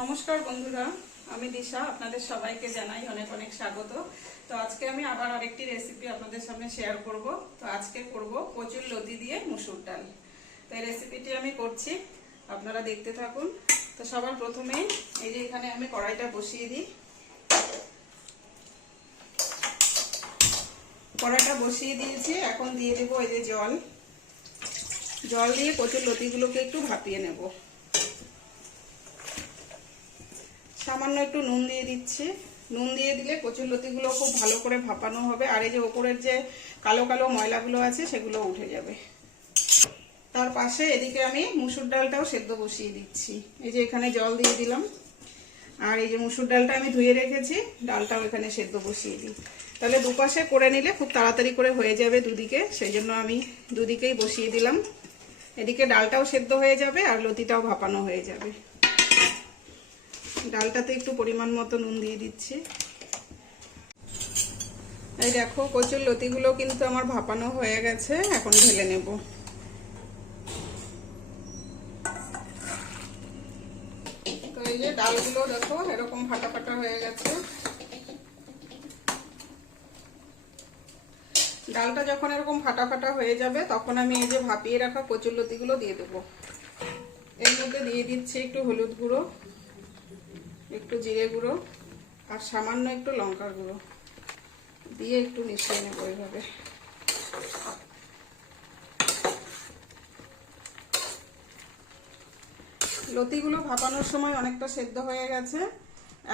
নমস্কার বন্ধুরা, আমি দিশা। আপনাদের সবাইকে জানাই অনেক অনেক স্বাগত। তো আজকে আমি আবার আরেকটি রেসিপি আপনাদের সামনে শেয়ার করব। তো আজকে করব কচুর লতি দিয়ে মুসুর ডাল। তো এই রেসিপিটি আমি করছি, আপনারা দেখতে থাকুন। তো সবার প্রথমেই এই যে এখানে আমি কড়াইটা বসিয়ে দিই। কড়াইটা বসিয়ে দিয়েছি, এখন দিয়ে দেবো এই যে জল দিয়ে কচুর লতিগুলোকে একটু ভাপিয়ে নেব। সামান্য একটু নুন দিয়ে দিচ্ছি। নুন দিয়ে দিলে কচুর লতিগুলো খুব ভালো করে ভাপানো হবে, আর এই যে ওপরের যে কালো কালো ময়লাগুলো আছে সেগুলো উঠে যাবে। তার পাশে এদিকে আমি মুসুর ডালটাও সেদ্ধ বসিয়ে দিচ্ছি। এই যে এখানে জল দিয়ে দিলাম, আর এই যে মুসুর ডালটা আমি ধুয়ে রেখেছি, ডালটাও এখানে সেদ্ধ বসিয়ে দিই। তাহলে দুপাশে করে নিলে খুব তাড়াতাড়ি করে হয়ে যাবে দুদিকে, সেই জন্য আমি দুদিকেই বসিয়ে দিলাম। এদিকে ডালটাও সেদ্ধ হয়ে যাবে আর লতিটাও ভাপানো হয়ে যাবে। ডালটাতে একটু পরিমাণ মতো নুন দিয়ে দিচ্ছি। এই দেখো কচুর লতিগুলো কিন্তু আমার ভাপানো হয়ে গেছে, এখন ঢেলে নেব। তো এই যে ডালগুলো দেখো এরকম ফাটা ফাটা হয়ে গেছে। ডালটা যখন এরকম ফাটা ফাটা হয়ে যাবে তখন আমি এই যে ভাপিয়ে রাখা কচুর লতিগুলো দিয়ে দেবো। এর মধ্যে দিয়ে দিচ্ছি একটু হলুদ গুঁড়ো, একটু জিরে গুঁড়ো আর সামান্য একটু লঙ্কার গুঁড়ো দিয়ে একটু মিশিয়ে নেব এইভাবে। লতিগুলো ভাপানোর সময় অনেকটা সেদ্ধ হয়ে গেছে।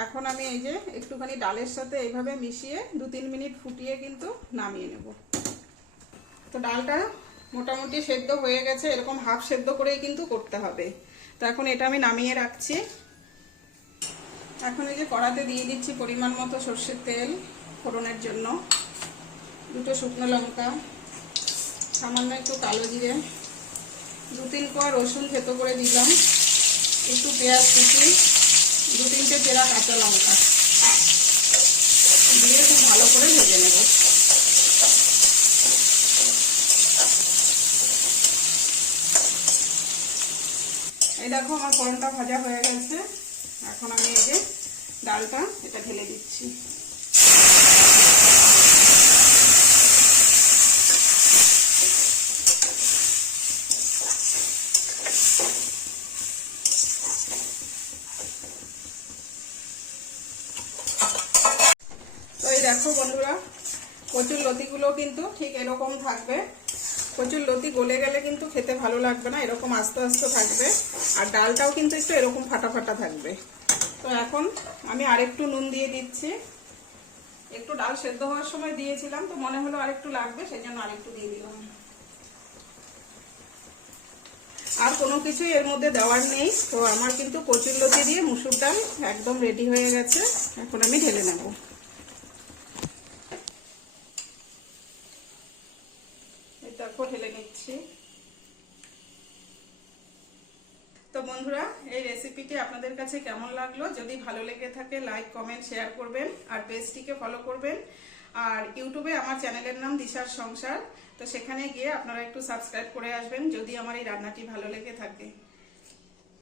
এখন আমি এই যে একটুখানি ডালের সাথে এইভাবে মিশিয়ে 2-3 মিনিট ফুটিয়ে কিন্তু নামিয়ে নেব। তো ডালটা মোটামুটি সেদ্ধ হয়ে গেছে, এরকম হাফ সেদ্ধ করেই কিন্তু করতে হবে। তো এখন এটা আমি নামিয়ে রাখছি। এখন এই যে কড়াতে দিয়ে দিচ্ছি পরিমাণ মতো সর্ষের তেল ফোড়নের জন্য, 2টো শুকনো লঙ্কা, সামান্য একটু কালো জিরে, 2-3 কোয়া রসুন থেতো করে দিলাম, একটু পেঁয়াজ কুচি, 2-3টে চেরা কাঁচা লঙ্কা দিয়ে খুব ভালো করে ভেজে নেব। এই দেখো আমার ফোড়নটা ভাজা হয়ে গেছে। এখন আমি এই যে ডালটা এটা ঢেলে দিচ্ছি। তো এই দেখো বন্ধুরা, কচুর লতিগুলো কিন্তু ঠিক এরকম থাকবে। কচুর লতি গলে গেলে কিন্তু খেতে ভালো লাগবে না, এরকম আস্তে আস্তে থাকবে। আর ডালটাও কিন্তু একটু এরকম ফাটা ফাটা থাকবে। তো এখন আমি আরেকটু নুন দিয়ে দিচ্ছি। একটু ডাল সেদ্ধ হওয়ার সময় দিয়েছিলাম, তো মনে হলো আরেকটু লাগবে, সেই জন্য আরেকটু দিয়ে দিলাম। আর কোনো কিছুই এর মধ্যে দেওয়ার নেই। তো আমার কিন্তু কচুর লতি দিয়ে মুসুর ডাল একদম রেডি হয়ে গেছে। এখন আমি ঢেলে নেব। তারপর ঢেলে নিচ্ছি। তো বন্ধুরা, এই রেসিপিটি আপনাদের কাছে কেমন লাগলো? যদি ভালো লেগে থাকে লাইক কমেন্ট শেয়ার করবেন, আর পেজটিকে ফলো করবেন। আর ইউটিউবে আমার চ্যানেলের নাম দিশার সংসার, তো সেখানে গিয়ে আপনারা একটু সাবস্ক্রাইব করে আসবেন যদি আমার এই রান্নাটি ভালো লেগে থাকে।